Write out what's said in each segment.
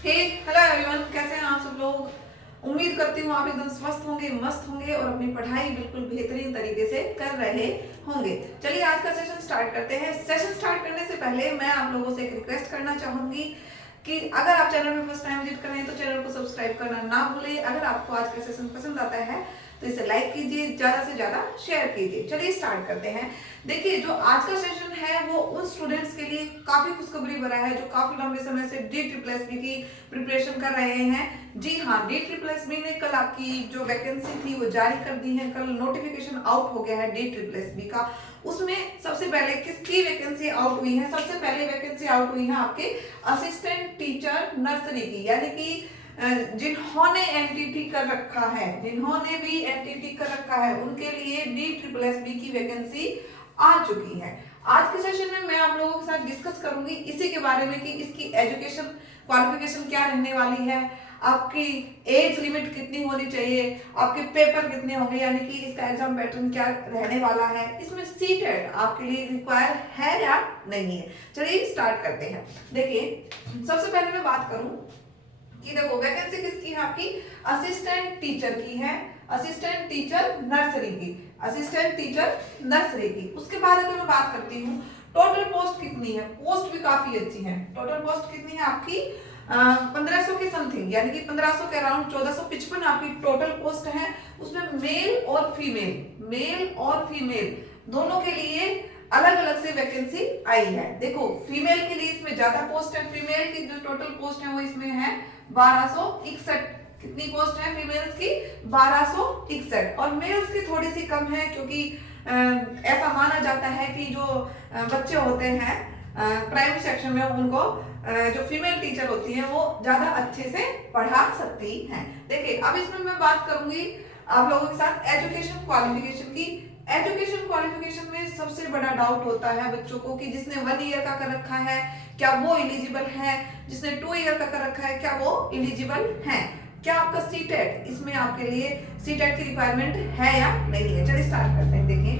हे hello everyone, कैसे हैं आप सब लोग। उम्मीद करती हूँ आप एकदम स्वस्थ होंगे, मस्त होंगे और अपनी पढ़ाई बिल्कुल बेहतरीन तरीके से कर रहे होंगे। चलिए आज का सेशन स्टार्ट करते हैं। सेशन स्टार्ट करने से पहले मैं आप लोगों से एक रिक्वेस्ट करना चाहूंगी कि अगर आप चैनल में फर्स्ट टाइम विजिट कर रहे हैं तो चैनल को सब्सक्राइब करना ना भूलें। अगर आपको आज का सेशन पसंद आता है तो इसे लाइक कीजिए, ज्यादा से ज्यादा शेयर कीजिए। चलिए स्टार्ट करते हैं। देखिए, जो आज का सेशन है वो उन स्टूडेंट्स के लिए काफी खुशखबरी भरा है जो काफी लंबे समय से DSSB की प्रिपरेशन कर रहे हैं। जी हाँ, DSSB ने कल आपकी जो वैकेंसी थी वो जारी कर दी है। कल नोटिफिकेशन आउट हो गया है DSSB का। उसमें सबसे पहले किसकी वैकेंसी आउट हुई है? सबसे पहले वैकेंसी आउट हुई है आपके असिस्टेंट टीचर नर्सरी की, यानी कि जिन्होंने एनटीटी कर रखा है, जिन्होंने भी एनटीटी कर रखा है उनके लिए DSSB की वैकेंसी आ चुकी है। आज के सेशन में मैं आप लोगों के साथ डिस्कस करूंगी इसी के बारे में कि इसकी एजुकेशन क्वालिफिकेशन क्या रहने वाली है, आपकी एज लिमिट कितनी होनी चाहिए, आपके पेपर कितने होंगे, यानी कि इसका एग्जाम पैटर्न क्या रहने वाला है, इसमें सीटेट आपके लिए रिक्वायर है या नहीं है। चलिए स्टार्ट करते हैं। देखिए, सबसे पहले मैं बात करूं कि देखो वैकेंसी किसकी है? आपकी असिस्टेंट टीचर की है, असिस्टेंट टीचर नर्सरी की, असिस्टेंट टीचर नर्सरी की। उसके बाद अगर मैं बात करती हूँ टोटल पोस्ट कितनी है, पोस्ट भी काफी अच्छी है। टोटल पोस्ट कितनी है आपकी? 1500 के समथिंग, यानी कि 1500 के अराउंड 1455 आपकी टोटल पोस्ट है। उसमें मेल और फीमेल, मेल और फीमेल दोनों के लिए अलग अलग से वैकेंसी आई है। देखो, फीमेल के लिए इसमें ज्यादा पोस्ट है। फीमेल की जो टोटल पोस्ट है वो इसमें है 1261। कितनी पोस्ट है फीमेल्स की? 1261। और मेल्स की थोड़ी सी कम है, क्योंकि ऐसा माना जाता है कि जो बच्चे होते हैं प्राइमरी सेक्शन में, उनको जो फीमेल टीचर होती हैं वो ज्यादा अच्छे से पढ़ा सकती हैं। देखिए, अब इसमें मैं बात करूंगी आप लोगों के साथ एजुकेशन क्वालिफिकेशन की। एजुकेशन क्वालिफिकेशन में सबसे बड़ा डाउट होता है बच्चों को कि जिसने 1 ईयर का कर रखा है क्या वो एलिजिबल है, जिसने 2 ईयर का कर रखा है क्या वो एलिजिबल है, क्या आपका सीटेट, इसमें आपके लिए सीटेट की रिक्वायरमेंट है या नहीं है। चलिए स्टार्ट करते हैं। देखिए,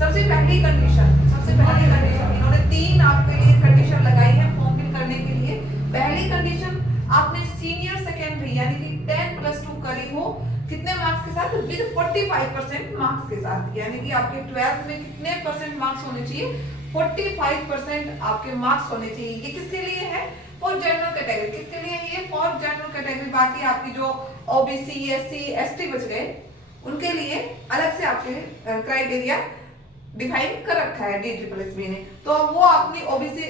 सबसे पहली कंडीशन इन्होंने 3 आपके लिए कंडीशन लगाई है फॉर्म फिल करने के लिए। पहली कंडीशन, आपने सीनियर सेकेंडरी यानी कि 10+2 करी हो, कितने मार्क्स के साथ? विद 45% मार्क्स के साथ, यानी कि आपके 12th में कितने परसेंट मार्क्स होने चाहिए? 45% आपके मार्क्स होने चाहिए। ये किसके लिए है? For general category. किसके लिए है ये? For general category. बाकी आपकी जो OBC, SC, ST बच गए, उनके लिए अलग से आपके क्राइटेरिया डिफाइन कर रखा है DSSB ने। तो अब वो अपनी OBC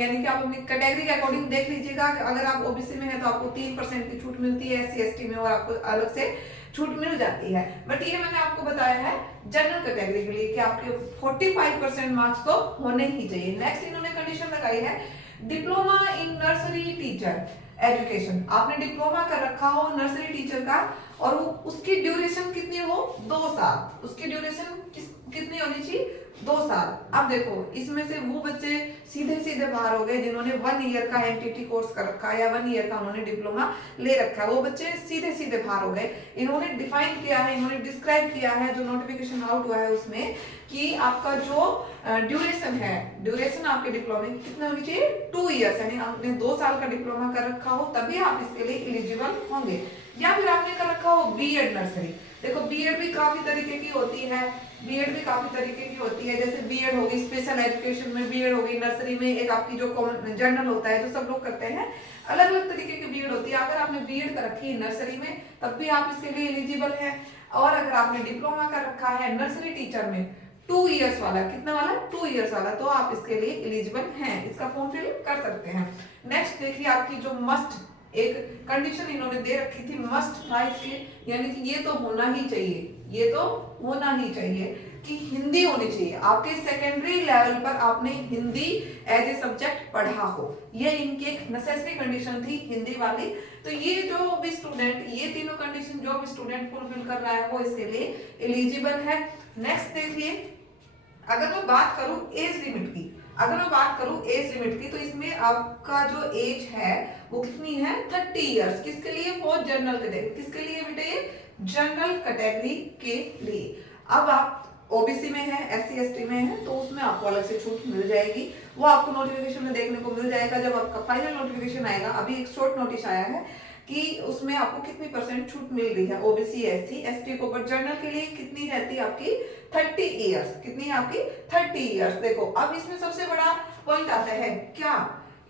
यानी कि आप अपनी कैटेगरी के अकॉर्डिंग देख लीजिएगा। अगर आप OBC में है तो आपको 3% की छूट मिलती है, SC ST में और आपको अलग से छूट मिल जाती है। बट ये मैंने आपको बताया है जनरल कैटेगरी के लिए कि आपके 45% मार्क्स तो होने ही चाहिए। नेक्स्ट इन्होंने कंडीशन लगाई है diploma in nursery teacher education. आपने डिप्लोमा कर रखा हो नर्सरी टीचर का और उसकी ड्यूरेशन कितनी हो? 2 साल। उसकी ड्यूरेशन कितनी होनी चाहिए? 2 साल। अब देखो, इसमें से वो बच्चे सीधे सीधे बाहर हो गए जिन्होंने 1 ईयर का एनटीटी कोर्स कर रखा है या 1 ईयर का उन्होंने डिप्लोमा ले रखा है, वो बच्चे सीधे सीधे बाहर हो गए। इन्होंने डिफाइन किया है, इन्होंने डिस्क्राइब किया है जो नोटिफिकेशन आउट हुआ है उसमें कि आपका जो ड्यूरेशन है, ड्यूरेशन आपके डिप्लोमा की कितनी होनी चाहिए? 2 ईयर्स, यानी आपने 2 साल का डिप्लोमा कर रखा हो तभी आप इसके लिए एलिजिबल होंगे। या फिर आपने कर रखा हो बीएड नर्सरी। देखो, बीएड भी काफी तरीके की होती है, बीएड भी काफी तरीके की होती है। जैसे बीएड होगी स्पेशल एजुकेशन में, बीएड होगी नर्सरी में, एक आपकी जो जनरल होता है जो सब लोग करते हैं, अलग अलग तरीके की बीएड होती है। अगर आपने बीएड कर रखी है नर्सरी में तब भी आप इसके लिए एलिजिबल है। और अगर आपने डिप्लोमा कर रखा है नर्सरी टीचर में 2 ईयर्स वाला, कितना वाला? 2 ईयर्स वाला, तो आप इसके लिए एलिजिबल हैं, इसका फॉर्म फिल कर सकते हैं। नेक्स्ट देखिए, आपकी जो मस्ट एक कंडीशन इन्होंने दे रखी थी, मस्ट था इसके, यानी कि ये तो होना ही चाहिए, ये तो होना ही चाहिए कि हिंदी होनी चाहिए। आपके सेकेंडरी लेवल पर आपने हिंदी एज ए सब्जेक्ट पढ़ा हो, ये इनकी एक नेसेसरी कंडीशन थी, हिंदी वाली। तो ये जो भी स्टूडेंट, ये तीनों कंडीशन जो भी स्टूडेंट फुलफिल कर रहा है वो इसके लिए एलिजिबल है। नेक्स्ट देखिए, अगर मैं बात करूं एज लिमिट की, अगर मैं बात करूं एज लिमिट की, तो इसमें आपका जो एज है वो कितनी है? 30 इयर्स। किसके लिए? For general category. किसके लिए बेटे? ये जनरल कैटेगरी के लिए। अब आप OBC में है, SC ST में है, तो उसमें आपको अलग से छूट मिल जाएगी। वो आपको नोटिफिकेशन में देखने को मिल जाएगा जब आपका फाइनल नोटिफिकेशन आएगा। अभी एक शॉर्ट नोटिस आया है कि उसमें आपको कितनी % छूट मिल रही है ओबीसी SC ST को, बट जनरल के लिए कितनी रहती है आपकी 30 ईयर्स। कितनी है आपकी 30 ईयर्स। देखो अब इसमें सबसे बड़ा पॉइंट आता है क्या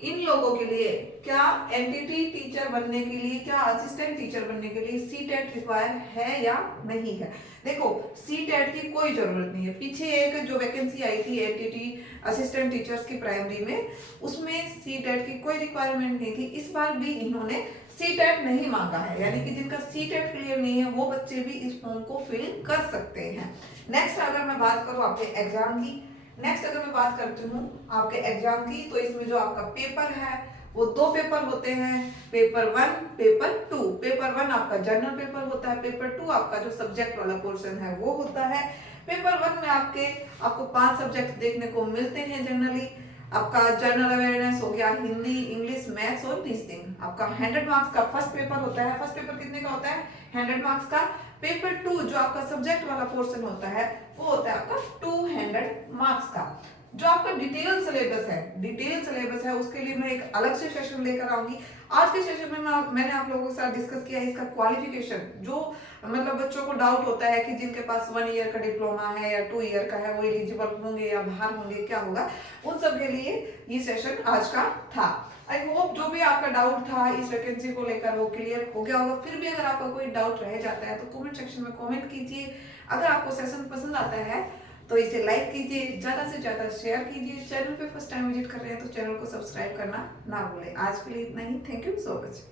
इन लोगों के लिए, क्या एनटीटी टीचर बनने के लिए, क्या असिस्टेंट टीचर बनने के लिए सीटेट रिक्वायर है या नहीं है। देखो सीटेट की कोई जरूरत नहीं है। पीछे एक जो वैकेंसी आई थी एनटीटी असिस्टेंट टीचर्स की प्राइमरी में, उसमें सीटेट की कोई रिक्वायरमेंट नहीं थी। इस बार भी इन्होंने सीटेट नहीं मांगा है, यानी कि जिनका सीटेट क्लियर नहीं है वो बच्चे भी इस फॉर्म को फिल कर सकते हैं। नेक्स्ट अगर मैं बात करूं आपके एग्जाम की, नेक्स्ट अगर मैं बात करती हूँ आपके एग्जाम की, तो इसमें जो आपका पेपर है वो 2 पेपर होते हैं, पेपर 1 पेपर 2। पेपर 1 आपका जनरल पेपर होता है, पेपर 2 आपका जो सब्जेक्ट वाला पोर्शन है वो होता है। पेपर 1 में आपको 5 सब्जेक्ट देखने को मिलते हैं जनरली। आपका जनरल अवेयरनेस हो गया, हिंदी, इंग्लिश, मैथ्स और रीजनिंग। आपका 100 मार्क्स का फर्स्ट पेपर होता है। फर्स्ट पेपर कितने का होता है 100 मार्क्स का। पेपर 2 जो आपका सब्जेक्ट वाला पोर्शन होता है वो होता है आपका 200 मार्क्स का। जो आपका डिटेल सिलेबस है उसके लिए मैं एक अलग से सेशन लेकर आऊंगी। आज के सेशन में मैंने आप लोगों के साथ डिस्कस किया इसका क्वालिफिकेशन, जो मतलब बच्चों को डाउट होता है कि जिनके पास 1 ईयर का डिप्लोमा है या 2 ईयर का है वो एलिजिबल होंगे या बाहर होंगे, क्या होगा, उन सब के लिए ये सेशन आज का था। आई होप जो भी आपका डाउट था इस वैकेंसी को लेकर वो क्लियर हो गया होगा। फिर भी अगर आपका कोई डाउट रह जाता है तो कमेंट सेक्शन में कमेंट कीजिए। अगर आपको सेशन पसंद आता है तो इसे लाइक कीजिए, ज्यादा से ज्यादा शेयर कीजिए। चैनल पे फर्स्ट टाइम विजिट कर रहे हैं तो चैनल को सब्सक्राइब करना ना भूलें। आज के लिए इतना ही। Thank you so much.